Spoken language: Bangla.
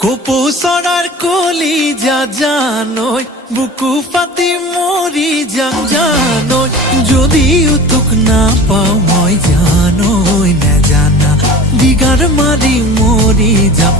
কপু সরার কলি যা জানোই বুকু পাতি মরি যান জানোই যদি উতুক না পাও মই জানোই না জানা দিগার মারি মরি যাম